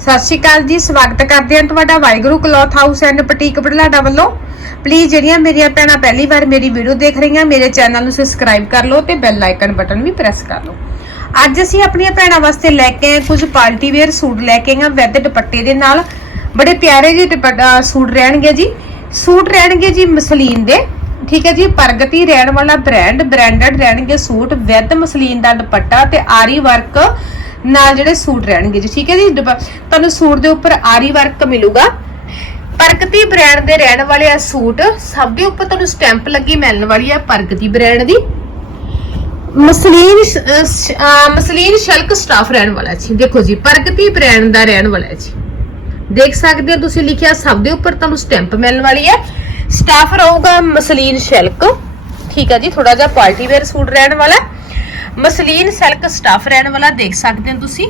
ਸਤਿ ਸ਼੍ਰੀ ਅਕਾਲ ਜੀ, ਸਵਾਗਤ ਕਰਦੇ ਹਾਂ ਤੁਹਾਡਾ Waheguru cloth house and boutique Budhlada ਵੱਲੋਂ। ਪਲੀਜ਼ ਜਿਹੜੀਆਂ ਮੇਰੀਆਂ ਭੈਣਾਂ ਪਹਿਲੀ ਵਾਰ ਮੇਰੀ ਵੀਡੀਓ ਦੇਖ ਰਹੀਆਂ, ਮੇਰੇ ਚੈਨਲ ਨੂੰ ਸਬਸਕ੍ਰਾਈਬ ਕਰ ਲਓ ਤੇ ਬੈਲ ਆਈਕਨ ਬਟਨ ਵੀ ਪ੍ਰੈਸ ਕਰ ਲਓ। ਅੱਜ ਅਸੀਂ ਆਪਣੀਆਂ ਭੈਣਾਂ ਵਾਸਤੇ ਲੈ ਕੇ ਆਏ ਕੁਝ ਪਾਰਟੀ ਵੇਅਰ ਸੂਟ ਲੈ ਕੇ ਆਏ ਵਿਦ ਦੁਪੱਟੇ ਦੇ ਨਾਲ। ਬੜੇ ਪਿਆਰੇ ਜਿਹੇ ਸੂਟ ਰਹਿਣਗੇ ਜੀ। ਸੂਟ ਰਹਿਣਗੇ ਜੀ ਮਸਲੀਨ ਦੇ, ਠੀਕ ਹੈ ਜੀ, ਪ੍ਰਗਤੀ ਰਹਿਣ ਵਾਲਾ ਬ੍ਰਾਂਡ ਬ੍ਰਾਂਡਡ ਰਹਿਣਗੇ ਸੂਟ, ਵਿਦ ਮਸਲੀਨ ਦਾ ਦੁਪੱਟਾ ਤੇ ਆਰੀ ਵਰਕ ਨਾਲ ਜਿਹੜੇ ਸੂਟ ਰਹਿਣਗੇ ਜੀ, ਠੀਕ ਹੈ ਜੀ? ਤੁਹਾਨੂੰ ਸੂਟ ਦੇ ਉੱਪਰ ਆਰੀ ਵਰਕ ਮਿਲੂਗਾ। ਪ੍ਰਗਤੀ ਬ੍ਰਾਂਡ ਦੇ ਰਹਿਣ ਵਾਲੇ ਆ ਸੂਟ। ਸਭ ਦੇ ਉੱਪਰ ਤੁਹਾਨੂੰ ਸਟੈਂਪ ਲੱਗੀ ਮਿਲਣ ਵਾਲੀ ਆ ਪ੍ਰਗਤੀ ਬ੍ਰਾਂਡ ਦੀ। ਮਸਲੀਨ ਮਸਲੀਨ ਸ਼ਲਕ ਸਟਾਫ ਰਹਿਣ ਵਾਲਾ ਜੀ। ਦੇਖੋ ਜੀ, ਪ੍ਰਗਤੀ ਬ੍ਰਾਂਡ ਦਾ ਰਹਿਣ ਵਾਲਾ ਜੀ। ਦੇਖ ਸਕਦੇ ਹੋ ਤੁਸੀਂ ਲਿਖਿਆ, ਸਭ ਦੇ ਉੱਪਰ ਤੁਹਾਨੂੰ ਸਟੈਂਪ ਮਿਲਣ ਵਾਲੀ ਹੈ ਸਟਾਫ ਰਹੂਗਾ ਮਸਲੀਨ ਸ਼ਲਕ। ਠੀਕ ਹੈ ਜੀ ਥੋੜਾ ਜਿਹਾ ਪਾਰਟੀ ਵੇਅਰ ਸੂਟ ਰਹਿਣ ਵਾਲਾ। ਮਸਲੀਨ ਸਿਲਕ ਸਟਾਫ ਰਹਿਣ ਵਾਲਾ ਦੇਖ ਸਕਦੇ ਹੋ ਤੁਸੀਂ।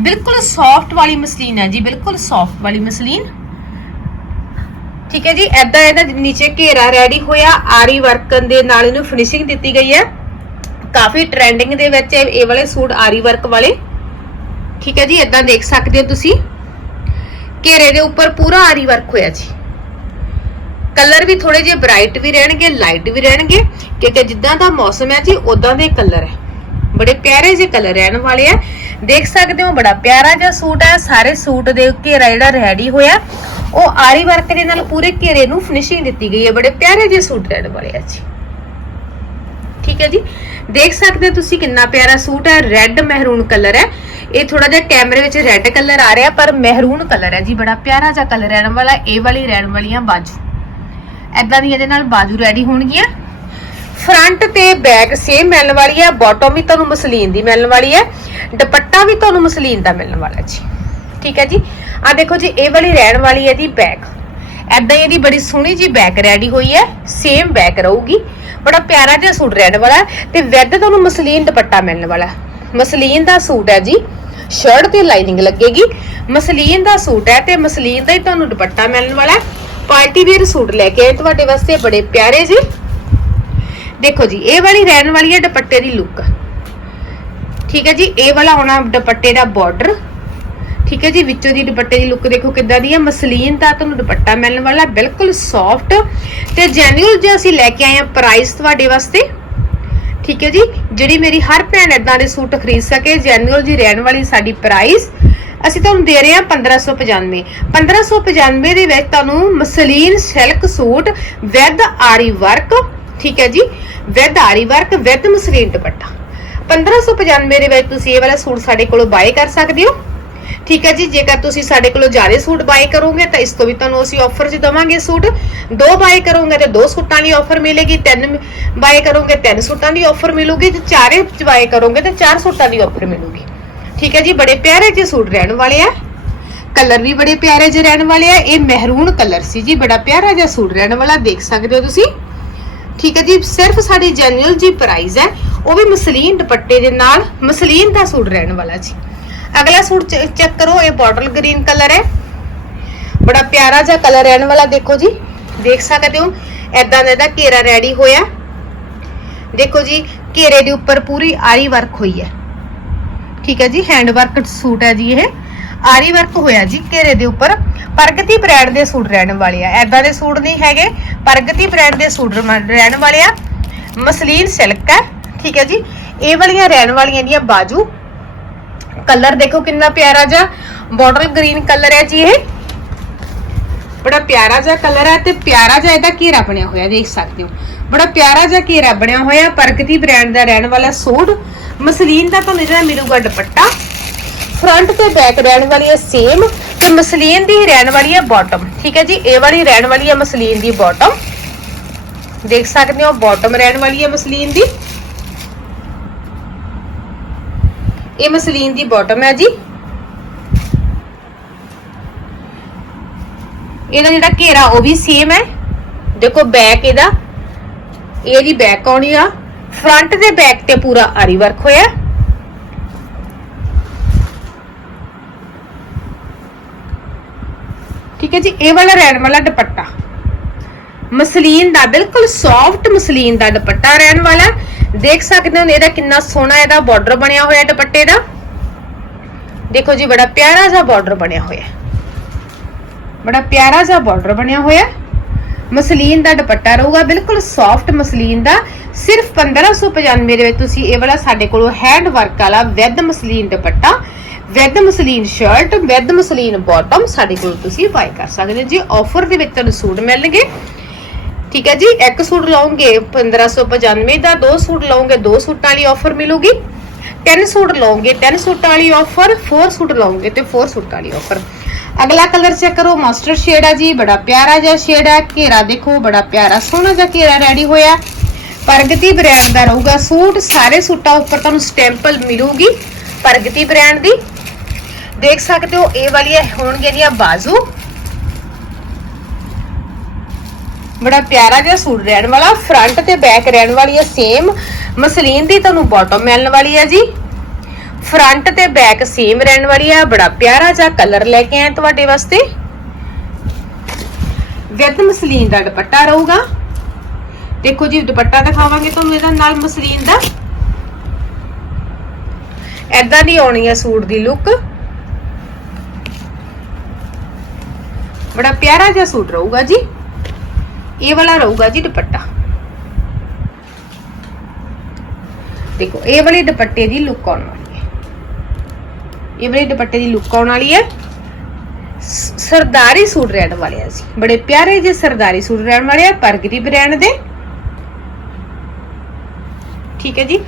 ਬਿਲਕੁਲ ਸੌਫਟ ਵਾਲੀ ਮਸਲੀਨ ਹੈ ਜੀ, ਬਿਲਕੁਲ ਸੌਫਟ ਵਾਲੀ ਮਸਲੀਨ। ਠੀਕ ਹੈ ਜੀ ਐਦਾਂ ਇਹਦਾ ਨੀਚੇ ਘੇਰਾ ਰੈਡੀ ਹੋਇਆ, ਆਰੀ ਵਰਕ ਦੇ ਨਾਲ ਇਹਨੂੰ ਫਿਨਿਸ਼ਿੰਗ ਦਿੱਤੀ ਗਈ ਹੈ। ਕਾਫੀ ਟ੍ਰੈਂਡਿੰਗ ਦੇ ਵਿੱਚ ਇਹ ਵਾਲੇ ਸੂਟ ਆਰੀ ਵਰਕ ਵਾਲੇ। ਠੀਕ ਹੈ ਜੀ ਐਦਾਂ ਦੇਖ ਸਕਦੇ ਹੋ ਤੁਸੀਂ। ਘੇਰੇ ਦੇ ਉੱਪਰ ਪੂਰਾ ਆਰੀ ਵਰਕ ਹੋਇਆ ਜੀ। ਕਲਰ ਵੀ ਥੋੜੇ ਜਿਹਾ ਬ੍ਰਾਈਟ ਵੀ ਰਹਿਣਗੇ, ਲਾਈਟ ਵੀ ਰਹਿਣਗੇ। ਕਿਉਂਕਿ ਜਿੱਦਾਂ ਦਾ ਮੌਸਮ ਹੈ ਜੀ ਉਦਾਂ ਦੇ ਕਲਰ ਹੈ। ਬੜੇ ਪਿਆਰੇ ਜਿਹੇ ਕਲਰ ਰਹਿਣ ਵਾਲੇ ਆ। ਦੇਖ ਸਕਦੇ ਹੋ, ਬੜਾ ਪਿਆਰਾ ਜਿਹਾ ਸੂਟ ਹੈ। ਸਾਰੇ ਸੂਟ ਦੇ ਘੇਰਾ ਜਿਹੜਾ ਰੈਡੀ ਹੋਇਆ। ਉਹ ਆਰੀ ਵਰਕ ਦੇ ਨਾਲ ਪੂਰੇ ਘੇਰੇ ਨੂੰ ਫਿਨਿਸ਼ਿੰਗ ਦਿੱਤੀ ਗਈ ਹੈ। ਬੜੇ ਪਿਆਰੇ ਜਿਹੇ ਸੂਟ ਰਹਿਣ ਵਾਲੇ ਆ ਜੀ। ਠੀਕ ਹੈ ਜੀ। ਦੇਖ ਸਕਦੇ ਹੋ ਤੁਸੀਂ ਕਿੰਨਾ ਪਿਆਰਾ ਸੂਟ ਹੈ। ਰੈੱਡ ਮਹਿਰੂਨ ਕਲਰ ਹੈ। ਇਹ ਥੋੜਾ ਜਿਹਾ ਕੈਮਰੇ ਵਿੱਚ ਰੈੱਡ ਕਲਰ ਆ ਰਿਹਾ, ਪਰ ਮਹਿਰੂਨ ਕਲਰ ਹੈ ਜੀ। ਬੜਾ ਪਿਆਰਾ ਜਿਹਾ ਕਲਰ ਰਹਿਣ ਵਾਲਾ, ਇਹ ਵਾਲੀ ਰਹਿਣ ਵਾਲੀਆਂ ਬਾਜੂ। ਐਦਾਂ ਦੀ ਇਹਦੇ ਨਾਲ ਬਾਜੂ ਰੈਡੀ ਹੋਣਗੀਆਂ। ਫਰੰਟ ਤੇ ਬੈਕ ਸੇਮ ਮਿਲਣ ਵਾਲੀ ਹੈ ਬਾਟਮ ਵੀ ਤੁਹਾਨੂੰ ਮਸਲੀਨ ਦੀ ਮਿਲਣ ਵਾਲੀ ਹੈ, ਦੁਪੱਟਾ ਵੀ ਤੁਹਾਨੂੰ ਮਸਲੀਨ ਦਾ ਮਿਲਣ ਵਾਲਾ ਜੀ। ਠੀਕ ਹੈ ਜੀ? ਆ ਦੇਖੋ ਜੀ, ਇਹ ਵਾਲੀ ਰਹਿਣ ਵਾਲੀ ਹੈ ਦੀ ਬੈਕ ਐਦਾਂ ਇਹਦੀ ਬੜੀ ਸੋਹਣੀ ਜੀ ਬੈਕ ਰੈਡੀ ਹੋਈ ਹੈ ਸੇਮ ਬੈਕ ਰਹੂਗੀ। ਬੜਾ ਪਿਆਰਾ ਜਿਹਾ ਸੂਟ ਰਹਿਣ ਵਾਲਾ ਤੇ ਵਿਦ ਤੁਹਾਨੂੰ ਮਸਲੀਨ ਦੁਪੱਟਾ ਮਿਲਣ ਵਾਲਾ ਮਸਲੀਨ ਦਾ ਸੂਟ ਹੈ ਜੀ ਸ਼ਰਟ ਤੇ ਲਾਈਨਿੰਗ ਲੱਗੇਗੀ। ਮਸਲੀਨ ਦਾ ਸੂਟ ਹੈ ਤੇ ਮਸਲੀਨ ਦਾ ਹੀ ਤੁਹਾਨੂੰ ਦੁਪੱਟਾ ਮਿਲਣ ਵਾਲਾ ਪਾਰਟੀ ਵੇਅਰ ਸੂਟ ਲੈ ਕੇ ਆਏ, ਤੁਹਾਡੇ ਵਾਸਤੇ ਬੜੇ ਪਿਆਰੇ ਜੀ। ਦੇਖੋ ਜੀ, ਇਹ ਵਾਲੀ ਰਹਿਣ ਵਾਲੀ ਹੈ ਦੁਪੱਟੇ ਦੀ ਲੁੱਕ ਠੀਕ ਹੈ ਜੀ, ਇਹ ਵਾਲਾ ਹੋਣਾ ਦੁਪੱਟੇ ਦਾ ਬਾਰਡਰ ਠੀਕ ਹੈ ਜੀ, ਵਿੱਚੋਂ ਦੀ ਦੁਪੱਟੇ ਦੀ ਲੁੱਕ ਦੇਖੋ ਕਿੱਦਾਂ ਦੀ ਹੈ ਮਸਲੀਨ ਦਾ ਤੁਹਾਨੂੰ ਦੁਪੱਟਾ ਮਿਲਣ ਵਾਲਾ, ਬਿਲਕੁਲ ਸੌਫਟ ਤੇ ਜੈਨੂਅਲ ਜੇ ਅਸੀਂ ਲੈ ਕੇ ਆਏ ਆ ਪ੍ਰਾਈਸ ਤੁਹਾਡੇ ਵਾਸਤੇ, ਠੀਕ ਹੈ ਜੀ ਜਿਹੜੀ ਮੇਰੀ ਹਰ ਭੈਣ ਇਦਾਂ ਦੇ ਸੂਟ ਖਰੀਦ ਸਕੇ, ਜੈਨੂਅਲ ਜੀ ਰਹਿਣ ਵਾਲੀ ਸਾਡੀ ਪ੍ਰਾਈਸ ਅਸੀਂ ਤੁਹਾਨੂੰ ਦੇ ਰਹੇ ਹਾਂ 1595 1595 ਦੇ ਵਿੱਚ ਤੁਹਾਨੂੰ muslin silk suit with aari work ਠੀਕ ਹੈ ਜੀ ਵਿਦ ਆਰੀ ਵਰਕ ਵਿਦ ਮਸਲੀਨ ਦੁਪੱਟਾ। 1595 ਦੇ ਵਿੱਚ ਤੁਸੀਂ ਇਹ ਵਾਲਾ ਸੂਟ ਸਾਡੇ ਕੋਲੋਂ ਬਾਏ ਕਰ ਸਕਦੇ ਹੋ। ਠੀਕ ਹੈ ਜੀ, ਜੇਕਰ ਤੁਸੀਂ ਸਾਡੇ ਕੋਲੋਂ ਜ਼ਿਆਦਾ ਸੂਟ ਬਾਏ ਕਰੋਗੇ, ਤਾਂ ਇਸ ਤੋਂ ਵੀ ਤੁਹਾਨੂੰ ਅਸੀਂ ਆਫਰ 'ਚ ਦਵਾਂਗੇ ਸੂਟ। ਦੋ ਬਾਏ ਕਰੋਗੇ ਤੇ ਦੋ ਸੂਟਾਂ ਦੀ ਆਫਰ ਮਿਲੇਗੀ, ਤਿੰਨ ਬਾਏ ਕਰੋਗੇ, ਤਿੰਨ ਸੂਟਾਂ ਦੀ ਆਫਰ ਮਿਲੂਗੀ ਤੇ ਚਾਰੇ ਬਾਏ ਕਰੋਗੇ ਤੇ ਚਾਰ ਸੂਟਾਂ ਦੀ ਆਫਰ ਮਿਲੂਗੀ। ਠੀਕ ਹੈ ਜੀ, ਬੜੇ ਪਿਆਰੇ ਜਿਹੇ ਸੂਟ ਰਹਿਣ ਵਾਲੇ ਆ। ਕਲਰ ਵੀ ਬੜੇ ਪਿਆਰੇ ਜਿਹੇ ਰਹਿਣ ਵਾਲੇ ਆ। ਇਹ ਮਹਿਰੂਨ ਕਲਰ ਸੀ ਜੀ, ਬੜਾ ਪਿਆਰਾ ਜਿਹਾ ਸੂਟ ਰਹਿਣ ਵਾਲਾ, ਦੇਖ ਸਕਦੇ ਹੋ ਤੁਸੀਂ। ਠੀਕ ਹੈ ਜੀ, ਸਿਰਫ ਸਾਡੀ ਜੈਨੂਅਲ ਜੀ ਪ੍ਰਾਈਸ ਹੈ, ਉਹ ਵੀ ਮਸਲੀਨ ਦੁਪੱਟੇ ਦੇ ਨਾਲ ਮਸਲੀਨ ਦਾ ਸੂਟ ਰਹਿਣ ਵਾਲਾ ਜੀ। ਅਗਲਾ ਸੂਟ ਚੈੱਕ ਕਰੋ, ਇਹ ਬਾਟਲ ਗ੍ਰੀਨ ਕਲਰ ਹੈ। ਬੜਾ ਪਿਆਰਾ ਜਿਹਾ ਕਲਰ ਰਹਿਣ ਵਾਲਾ ਦੇਖੋ ਜੀ। ਦੇਖ ਸਕਦੇ ਹੋ ਐਦਾਂ ਦਾ ਇਹਦਾ ਘੇਰਾ ਰੈਡੀ ਹੋਇਆ। ਦੇਖੋ ਜੀ, ਘੇਰੇ ਦੇ ਉੱਪਰ ਪੂਰੀ ਆਰੀ ਵਰਕ ਹੋਈ ਹੈ। ਠੀਕ ਹੈ ਜੀ ਹੈਂਡ ਵਰਕ ਸੂਟ ਹੈ ਜੀ ਇਹ। ਆਰੀ ਵਰਕ ਹੋਇਆ ਜੀ ਘੇਰੇ ਦੇ ਉੱਪਰ। ਪ੍ਰਗਤੀ ਬ੍ਰਾਂਡ ਦੇ ਸੂਟ ਰਹਿਣ ਵਾਲੇ ਆ। ਐਦਾਂ ਦੇ ਸੂਟ ਨਹੀਂ ਹੈਗੇ। ਪ੍ਰਗਤੀ ਬ੍ਰਾਂਡ ਦੇ ਸੂਟ ਰਹਿਣ ਵਾਲੇ ਆ। ਮਸਲੀਨ ਸਿਲਕ ਹੈ। ਠੀਕ ਹੈ ਜੀ, ਇਹ ਵਾਲੀਆਂ ਰਹਿਣ ਵਾਲੀਆਂ ਦੀਆਂ ਬਾਜੂ ਕਲਰ ਦੇਖੋ ਕਿੰਨਾ ਪਿਆਰਾ ਜਿਹਾ। ਬਾਟਲ ਗ੍ਰੀਨ ਕਲਰ ਹੈ ਜੀ ਇਹ। ਬੜਾ ਪਿਆਰਾ ਜਿਹਾ ਕਲਰ ਹੈ ਤੇ ਪਿਆਰਾ ਜਿਹਾ ਇਹਦਾ ਘੇਰਾ ਬਣਿਆ ਹੋਇਆ, ਦੇਖ ਸਕਦੇ ਹੋ। ਬੜਾ ਪਿਆਰਾ ਜਿਹਾ ਘੇਰਾ ਬਣਿਆ ਹੋਇਆ, ਪ੍ਰਗਤੀ ਬ੍ਰਾਂਡ ਦਾ ਰਹਿਣ ਵਾਲਾ ਸੂਟ। ਮਸਲੀਨ ਦਾ ਤੁਹਾਨੂੰ ਜਿਹੜਾ ਮਿਲੂਗਾ ਦੁਪੱਟਾ ਫਰੰਟ ਤੇ ਬੈਕ ਰਹਿਣ ਵਾਲੀ ਹੈ ਸੇਮ ਤੇ ਮਸਲੀਨ ਦੀ ਰਹਿਣ ਵਾਲੀ ਹੈ ਬਾਟਮ ਠੀਕ ਹੈ ਜੀ, ਇਹ ਵਾਲੀ ਰਹਿਣ ਵਾਲੀ ਹੈ ਮਸਲੀਨ ਦੀ ਬਾਟਮ ਦੇਖ ਸਕਦੇ ਹੋ ਬਾਟਮ ਰਹਿਣ ਵਾਲੀ ਹੈ ਮਸਲੀਨ ਦੀ। ਇਹ ਮਸਲੀਨ ਦੀ ਬਾਟਮ ਹੈ ਜੀ। ਇਹਦਾ ਜਿਹੜਾ ਘੇਰਾ ਉਹ ਵੀ ਸੇਮ ਹੈ। ਦੇਖੋ ਬੈਕ ਇਹਦਾ। ਇਹਦੀ ਬੈਕ ਆਉਣੀ ਆ। ਫਰੰਟ ਦੇ ਬੈਕ ਤੇ ਪੂਰਾ ਆਰੀ ਵਰਕ ਹੋਇਆ। ਠੀਕ ਹੈ ਜੀ, ਇਹ ਵਾਲਾ ਰਹਿਣ ਵਾਲਾ ਦੁਪੱਟਾ। ਮਸਲੀਨ ਦਾ, ਬਿਲਕੁਲ ਸੌਫਟ ਮਸਲੀਨ ਦਾ ਦੁਪੱਟਾ ਰਹਿਣ ਵਾਲਾ ਦੇਖ ਸਕਦੇ ਹੋ ਇਹਦਾ ਕਿੰਨਾ ਸੋਹਣਾ ਇਹਦਾ ਬਾਰਡਰ ਬਣਿਆ ਹੋਇਆ ਦੁਪੱਟੇ ਦਾ। ਦੇਖੋ ਜੀ, ਬੜਾ ਪਿਆਰਾ ਜਿਹਾ ਬਾਰਡਰ ਬਣਿਆ ਹੋਇਆ ਬੜਾ ਪਿਆਰਾ ਜਿਹਾ ਬਾਰਡਰ ਬਣਿਆ ਹੋਇਆ ਮਸਲੀਨ ਦਾ ਦੁਪੱਟਾ ਰਹੂਗਾ, ਬਿਲਕੁਲ ਸੌਫਟ ਮਸਲੀਨ ਦਾ। ਸਿਰਫ 1595 ਦੇ ਵਿੱਚ ਤੁਸੀਂ ਇਹ ਵਾਲਾ ਸਾਡੇ ਕੋਲੋਂ ਹੈਂਡ ਵਰਕ ਵਾਲਾ with muslin dupatta with muslin shirt with muslin bottom ਸਾਡੇ ਕੋਲ ਤੁਸੀਂ ਬਾਈ ਕਰ ਸਕਦੇ ਹੋ। ਜੀ ਆਫਰ ਦੇ ਵਿੱਚ ਤੁਹਾਨੂੰ ਸੂਟ ਮਿਲਣਗੇ ਠੀਕ ਹੈ ਜੀ, ਇੱਕ ਸੂਟ ਲਓਗੇ 1595 ਦਾ, ਦੋ ਸੂਟ ਲਓਗੇ, ਦੋ ਸੂਟਾਂ ਵਾਲੀ ਆਫਰ ਮਿਲੂਗੀ। 10 ਸੂਟ ਲਓਗੇ 10 ਸੂਟਾਂ ਵਾਲੀ ਆਫਰ 4 ਸੂਟ ਲਓਗੇ ਤੇ 4 ਸੂਟਾਂ ਵਾਲੀ ਆਫਰ ਅਗਲਾ ਕਲਰ ਚੈੱਕ ਕਰੋ ਮਾਸਟਰ ਸ਼ੇਡ ਆ ਜੀ, ਬੜਾ ਪਿਆਰਾ ਜਿਹਾ ਸ਼ੇਡ ਹੈ ਘੇਰਾ ਦੇਖੋ, ਬੜਾ ਪਿਆਰਾ, ਸੋਹਣਾ ਜਿਹਾ ਘੇਰਾ ਰੈਡੀ ਹੋਇਆ। ਪ੍ਰਗਤੀ ਬ੍ਰਾਂਡ ਦਾ ਰਹੂਗਾ ਸੂਟ, ਸਾਰੇ ਸੂਟਾਂ ਉੱਪਰ ਤੁਹਾਨੂੰ ਸਟੈਂਪਲ ਮਿਲੂਗੀ ਪ੍ਰਗਤੀ ਬ੍ਰਾਂਡ ਦੀ। ਦੇਖ ਸਕਦੇ ਹੋ, ਇਹ ਵਾਲੀਆਂ ਹੋਣਗੀਆਂ ਦੀਆਂ ਬਾਜ਼ੂ। ਬੜਾ ਪਿਆਰਾ ਜਿਹਾ ਸੂਟ ਰਹਿਣ ਵਾਲਾ ਫਰੰਟ ਤੇ ਬੈਕ ਰਹਿਣ ਵਾਲੀ ਹੈ ਸੇਮ ਮਸਲੀਨ ਦੀ ਤੁਹਾਨੂੰ ਬਾਟਮ ਮਿਲਣ ਵਾਲੀ ਹੈ ਜੀ। ਫਰੰਟ ਤੇ ਬੈਕ ਸੇਮ ਰਹਿਣ ਵਾਲੀ ਹੈ ਬੜਾ ਪਿਆਰਾ ਜਿਹਾ ਕਲਰ ਲੈ ਕੇ ਆਏ ਤੁਹਾਡੇ ਵਾਸਤੇ। ਵਿਦ ਮਸਲੀਨ ਦਾ ਦੁਪੱਟਾ ਰਹੂਗਾ। ਦੇਖੋ ਜੀ, ਦੁਪੱਟਾ ਦਿਖਾਵਾਂਗੇ ਤੁਹਾਨੂੰ ਇਹਦਾ ਨਾਲ ਮਸਲੀਨ ਦਾ। ਐਦਾਂ ਦੀ ਆਉਣੀ ਹੈ ਸੂਟ ਦੀ ਲੁੱਕ ਬੜਾ ਪਿਆਰਾ ਜਿਹਾ ਸੂਟ ਰਹੂਗਾ ਜੀ। ਇਹ ਵਾਲਾ ਰਹੂਗਾ ਜੀ ਦੁਪੱਟਾ। ਦੇਖੋ, ਇਹ ਵਾਲੇ ਦੁਪੱਟੇ ਦੀ ਲੁੱਕ ਆਉਣ ਵਾਲੀ ਹੈ। ਇਹ ਵਾਲੀ ਦੁਪੱਟੇ ਦੀ ਲੁੱਕ ਆਉਣ ਵਾਲੀ ਹੈ। ਸਰਦਾਰੀ ਸੂਟ ਰਹਿਣ ਵਾਲੇ ਆ ਜੀ ਬੜੇ ਪਿਆਰੇ ਜੇ ਸਰਦਾਰੀ ਸੂਟ ਰਹਿਣ ਵਾਲੇ ਆ, ਪ੍ਰਗਤੀ ਬ੍ਰਾਂਡ ਦੇ। ਠੀਕ ਹੈ ਜੀ।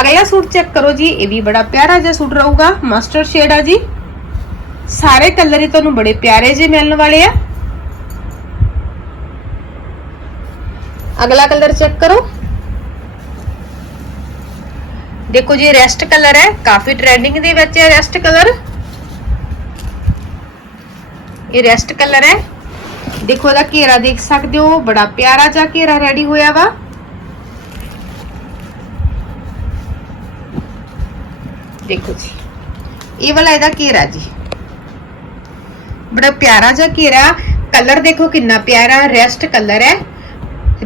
ਅਗਲਾ ਸੂਟ ਚੈੱਕ ਕਰੋ ਜੀ, ਇਹ ਵੀ ਬੜਾ ਪਿਆਰਾ ਜਿਹਾ ਸੂਟ ਰਹੂਗਾ। ਮਸਟਰਡ ਸ਼ੇਡ ਆ ਜੀ। ਸਾਰੇ ਕਲਰ ਹੀ ਤੁਹਾਨੂੰ ਬੜੇ ਪਿਆਰੇ ਜਿਹੇ ਮਿਲਣ ਵਾਲੇ ਆ। ਅਗਲਾ ਕਲਰ ਚੈੱਕ ਕਰੋ। ਦੇਖੋ ਜੀ, ਰੈਸਟ ਕਲਰ ਹੈ। ਕਾਫੀ ਟ੍ਰੈਂਡਿੰਗ ਦੇ ਵਿੱਚ ਹੈ ਰੈਸਟ ਕਲਰ। ਇਹ ਰੈਸਟ ਕਲਰ ਹੈ। ਦੇਖੋ, ਇਹਦਾ ਘੇਰਾ ਦੇਖ ਸਕਦੇ ਹੋ। ਬੜਾ ਪਿਆਰਾ ਜਿਹਾ ਘੇਰਾ ਰੈਡੀ ਹੋਇਆ ਵਾ। ਦੇਖੋ ਜੀ, ਇਹ ਵਾਲਾ ਇਹਦਾ ਘੇਰਾ ਜੀ। ਬੜਾ ਪਿਆਰਾ ਜਿਹਾ ਘੇਰਾ। ਕਲਰ ਦੇਖੋ ਕਿੰਨਾ ਪਿਆਰਾ, ਰੈਸਟ ਕਲਰ ਹੈ।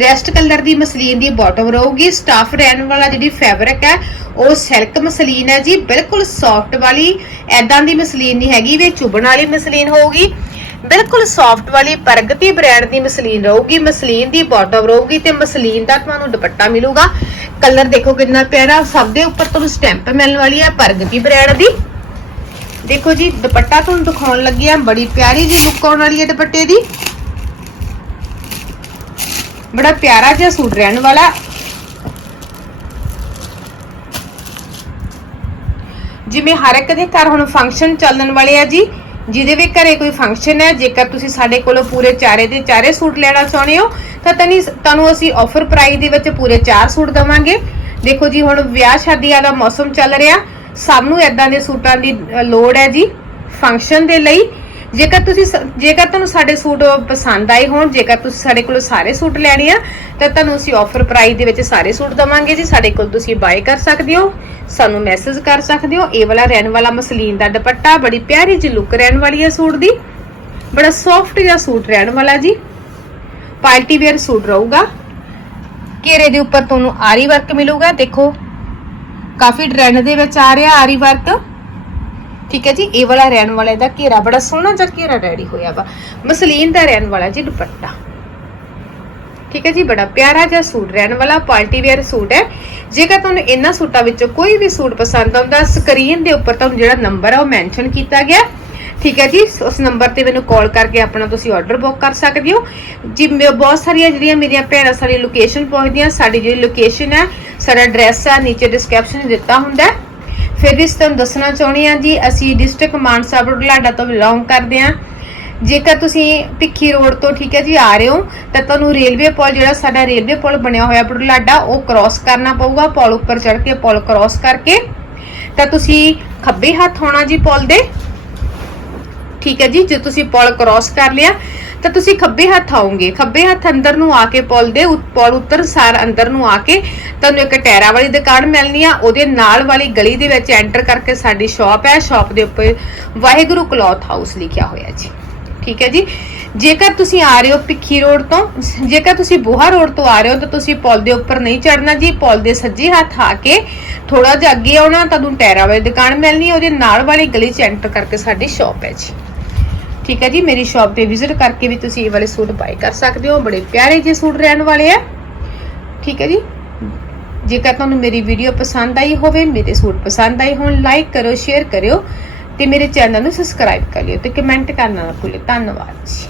ਰੈਸਟ ਕਲਰ ਦੀ ਮਸਲੀਨ ਦੀ ਬਾਟਮ ਰਹੂਗੀ। ਸਟਾਫ ਰਹਿਣ ਵਾਲਾ ਜਿਹੜੀ ਫੈਬਰਿਕ ਹੈ, ਉਹ ਸਿਲਕ ਮਸਲੀਨ ਹੈ ਜੀ। ਬਿਲਕੁਲ ਸੌਫਟ ਵਾਲੀ ਐਦਾਂ ਦੀ ਮਸਲੀਨ ਨਹੀਂ ਹੈਗੀ, ਵੀ ਚੁਬਣ ਵਾਲੀ ਮਸਲੀਨ ਹੋਊਗੀ। ਬਿਲਕੁਲ ਸੌਫਟ ਵਾਲੀ, ਪ੍ਰਗਤੀ ਬ੍ਰਾਂਡ ਦੀ ਮਸਲੀਨ ਰਹੂਗੀ। ਮਸਲੀਨ ਦੀ ਬਾਟਮ ਰਹੂਗੀ ਤੇ ਮਸਲੀਨ ਦਾ ਤੁਹਾਨੂੰ ਦੁਪੱਟਾ ਮਿਲੂਗਾ। ਕਲਰ ਦੇਖੋ ਕਿੰਨਾ ਪਿਆਰਾ, ਸਭ ਦੇ ਉੱਪਰ ਤੁਹਾਨੂੰ ਸਟੈਂਪ ਮਿਲਣ ਵਾਲੀ ਹੈ ਪ੍ਰਗਤੀ ਬ੍ਰਾਂਡ ਦੀ। ਦੇਖੋ ਜੀ, ਦੁਪੱਟਾ ਤੁਹਾਨੂੰ ਦਿਖਾਉਣ ਲੱਗੀ ਆ ਬੜੀ ਪਿਆਰੀ ਜੀ ਲੁੱਕ ਆਉਣ ਵਾਲੀ ਹੈ ਦੁਪੱਟੇ ਦੀ। ਬੜਾ ਪਿਆਰਾ ਜਿਹਾ ਸੂਟ ਰਹਿਣ ਵਾਲਾ। ਜਿਵੇਂ ਹਰ ਇੱਕ ਦੇ ਘਰ ਹੁਣ ਫੰਕਸ਼ਨ ਚੱਲਣ ਵਾਲੇ ਆ ਜੀ, ਜਿਹਦੇ ਵੀ ਘਰੇ ਕੋਈ ਫੰਕਸ਼ਨ ਹੈ, ਜੇਕਰ ਤੁਸੀਂ ਸਾਡੇ ਕੋਲੋਂ ਪੂਰੇ ਚਾਰੇ ਦੇ ਚਾਰੇ ਸੂਟ ਲੈਣਾ ਚਾਹੁੰਦੇ ਹੋ, ਤਾਂ ਤਨੀ ਤੁਹਾਨੂੰ ਅਸੀਂ ਆਫਰ ਪ੍ਰਾਈਸ ਦੇ ਵਿੱਚ ਪੂਰੇ ਚਾਰ ਸੂਟ ਦਵਾਂਗੇ। ਦੇਖੋ ਜੀ, ਹੁਣ ਵਿਆਹ ਸ਼ਾਦੀਆਂ ਦਾ ਮੌਸਮ ਚੱਲ ਰਿਹਾ, ਸਭ ਨੂੰ ਇਦਾਂ ਦੇ ਸੂਟਾਂ ਦੀ ਲੋੜ ਹੈ ਜੀ ਫੰਕਸ਼ਨ ਦੇ ਲਈ। ਜੇਕਰ ਤੁਸੀਂ ਸ- ਜੇਕਰ ਤੁਹਾਨੂੰ ਸਾਡੇ ਸੂਟ ਪਸੰਦ ਆਏ ਹੋਣ, ਜੇਕਰ ਤੁਸੀਂ ਸਾਡੇ ਕੋਲੋਂ ਸਾਰੇ ਸੂਟ ਲੈਣੇ ਆ, ਤਾਂ ਤੁਹਾਨੂੰ ਅਸੀਂ ਆਫਰ ਪ੍ਰਾਈਸ ਦੇ ਵਿੱਚ ਸਾਰੇ ਸੂਟ ਦਵਾਂਗੇ ਜੀ। ਸਾਡੇ ਕੋਲ ਤੁਸੀਂ ਬਾਏ ਕਰ ਸਕਦੇ ਹੋ, ਸਾਨੂੰ ਮੈਸੇਜ ਕਰ ਸਕਦੇ ਹੋ। ਇਹ ਵਾਲਾ ਰਹਿਣ ਵਾਲਾ ਮਸਲੀਨ ਦਾ ਦੁਪੱਟਾ, ਬੜੀ ਪਿਆਰੀ ਜਿਹੀ ਲੁੱਕ ਰਹਿਣ ਵਾਲੀ ਹੈ ਸੂਟ ਦੀ। ਬੜਾ ਸੌਫਟ ਜਿਹਾ ਸੂਟ ਰਹਿਣ ਵਾਲਾ ਜੀ। ਪਾਰਟੀ ਵੇਅਰ ਸੂਟ ਰਹੂਗਾ। ਘੇਰੇ ਦੇ ਉੱਪਰ ਤੁਹਾਨੂੰ ਆਰੀ ਵਰਕ ਮਿਲੂਗਾ, ਦੇਖੋ। ਕਾਫੀ ਟ੍ਰੈਂਡ ਦੇ ਵਿੱਚ ਆ ਰਿਹਾ ਆਰੀ ਵਰਕ ਠੀਕ ਹੈ ਜੀ, ਇਹ ਵਾਲਾ ਰਹਿਣ ਵਾਲਾ ਦਾ ਘੇਰਾ ਬੜਾ ਸੋਹਣਾ ਜਿਹਾ ਘੇਰਾ ਰੈਡੀ ਹੋਇਆ ਵਾ। ਮਸਲੀਨ ਦਾ ਰਹਿਣ ਵਾਲਾ ਜੀ ਦੁਪੱਟਾ। ਠੀਕ ਹੈ ਜੀ, ਬੜਾ ਪਿਆਰਾ ਜਿਹਾ ਸੂਟ, ਰਹਿਣ ਵਾਲਾ ਪਾਰਟੀ ਵੇਅਰ ਸੂਟ ਹੈ। ਜੇਕਰ ਤੁਹਾਨੂੰ ਇਹਨਾਂ ਸੂਟਾਂ ਵਿੱਚੋਂ ਕੋਈ ਵੀ ਸੂਟ ਪਸੰਦ ਆਉਂਦਾ ਸਕਰੀਨ ਦੇ ਉੱਪਰ ਤੁਹਾਨੂੰ ਜਿਹੜਾ ਨੰਬਰ ਆ ਉਹ ਮੈਂਸ਼ਨ ਕੀਤਾ ਗਿਆ। ਠੀਕ ਹੈ ਜੀ, ਉਸ ਨੰਬਰ ਤੇ ਮੈਨੂੰ ਕਾਲ ਕਰਕੇ ਆਪਣਾ ਤੁਸੀਂ ਆਰਡਰ ਬੁੱਕ ਕਰ ਸਕਦੇ ਹੋ। ਜੀ, ਮੇ- ਬਹੁਤ ਸਾਰੀਆਂ ਜਿਹੜੀਆਂ ਮੇਰੀਆਂ ਭੈਣਾਂ ਸਾਡੀ ਲੋਕੇਸ਼ਨ ਪਹੁੰਚਦੀਆਂ ਸਾਡੀ ਜਿਹੜੀ ਲੋਕੇਸ਼ਨ ਹੈ, ਸਾਡਾ ਐਡਰੈਸ ਆ, ਨੀਚੇ ਡਿਸਕ੍ਰਿਪਸ਼ਨ ਦਿੱਤਾ ਹੁੰਦਾ ਹੈ। ਫਿਰ ਵੀ ਤੁਹਾਨੂੰ ਦੱਸਣਾ ਚਾਹੁੰਦੀ ਹਾਂ ਜੀ, ਅਸੀਂ ਡਿਸਟ੍ਰਿਕਟ ਮਾਨਸਾ ਬੁਢਲਾਡਾ ਤੋਂ ਬਿਲੋਂਗ ਕਰਦੇ ਹਾਂ। ਜੇਕਰ ਤੁਸੀਂ ਭਿੱਖੀ ਰੋਡ ਤੋਂ ਠੀਕ ਹੈ ਜੀ, ਆ ਰਹੇ ਹੋ, ਤਾਂ ਤੁਹਾਨੂੰ ਰੇਲਵੇ ਪੁਲ ਜਿਹੜਾ ਸਾਡਾ ਰੇਲਵੇ ਪੁਲ ਬਣਿਆ ਹੋਇਆ ਬੁਢਲਾਡਾ ਉਹ ਕ੍ਰਾਸ ਕਰਨਾ ਪਊਗਾ, ਪੁਲ ਉੱਪਰ ਚੜ੍ਹ ਕੇ ਪੁਲ ਕ੍ਰਾਸ ਕਰਕੇ। ਤਾਂ ਤੁਸੀਂ ਖੱਬੇ ਹੱਥ ਹੋਣਾ ਜੀ ਪੁਲ ਦੇ। ਠੀਕ ਹੈ ਜੀ, ਜੇ ਤੁਸੀਂ ਪੁਲ ਕ੍ਰਾਸ ਕਰ ਲਿਆ ਤਾਂ ਤੁਸੀਂ ਖੱਬੇ ਹੱਥ ਆਉਂਗੇ ਖੱਬੇ ਹੱਥ ਅੰਦਰ ਨੂੰ ਆ ਕੇ ਪੁਲ ਦੇ ਉ- ਉੱਤਰ ਸਾਰ ਅੰਦਰ ਨੂੰ ਆ ਕੇ ਤੁਹਾਨੂੰ ਇੱਕ ਟੈਰਾ ਵਾਲੀ ਦੁਕਾਨ ਮਿਲਣੀ ਆ। ਉਹਦੇ ਨਾਲ ਵਾਲੀ ਗਲੀ ਦੇ ਵਿੱਚ ਐਂਟਰ ਕਰਕੇ ਸਾਡੀ ਸ਼ਾਪ ਹੈ ਸ਼ਾਪ ਦੇ ਉੱਪਰ ਵਾਹਿਗੁਰੂ ਕਲੌਥ ਹਾਊਸ ਲਿਖਿਆ ਹੋਇਆ ਜੀ। ਠੀਕ ਹੈ ਜੀ? ਜੇਕਰ ਤੁਸੀਂ ਆ ਰਹੇ ਹੋ ਪਿੱਖੀ ਰੋਡ ਤੋਂ, ਜੇਕਰ ਤੁਸੀਂ ਬੋਹਾ ਰੋਡ ਤੋਂ ਆ ਰਹੇ ਹੋ ਤਾਂ ਤੁਸੀਂ ਪੁਲ ਦੇ ਉੱਪਰ ਨਹੀਂ ਚੜਨਾ ਜੀ। ਪੁਲ ਦੇ ਸੱਜੇ ਹੱਥ ਆ ਕੇ ਥੋੜਾ ਜਿਹਾ ਅੱਗੇ ਆਉਣਾ, ਤੁਹਾਨੂੰ ਟੈਰਾ ਵਾਲੀ ਦੁਕਾਨ ਮਿਲਣੀ ਹੈ ਉਹਦੇ ਨਾਲ ਵਾਲੀ ਗਲੀ 'ਚ ਐਂਟਰ ਕਰਕੇ ਸਾਡੀ ਸ਼ਾਪ ਹੈ ਜੀ। ਠੀਕ ਹੈ ਜੀ, ਮੇਰੀ ਸ਼ਾਪ ਤੇ ਵਿਜ਼ਿਟ ਕਰਕੇ ਵੀ ਤੁਸੀਂ ਇਹ ਵਾਲੇ ਸੂਟ ਬਾਈ ਕਰ ਸਕਦੇ ਹੋ। ਬੜੇ ਪਿਆਰੇ ਜਿਹੇ ਸੂਟ ਰਹਿਣ ਵਾਲੇ ਆ। ਠੀਕ ਹੈ ਜੀ। ਜੇਕਰ ਤੁਹਾਨੂੰ ਮੇਰੀ ਵੀਡੀਓ ਪਸੰਦ ਆਈ ਹੋਵੇ, ਮੇਰੇ ਸੂਟ ਪਸੰਦ ਆਏ ਹੋਣ ਲਾਈਕ ਕਰੋ ਸ਼ੇਅਰ ਕਰਿਓ ਤੇ ਮੇਰੇ ਚੈਨਲ ਨੂੰ ਸਬਸਕ੍ਰਾਈਬ ਕਰ ਲਿਓ ਤੇ ਕਮੈਂਟ ਕਰਨਾ ਨਾ ਭੁੱਲਿਓ ਧੰਨਵਾਦ ਜੀ।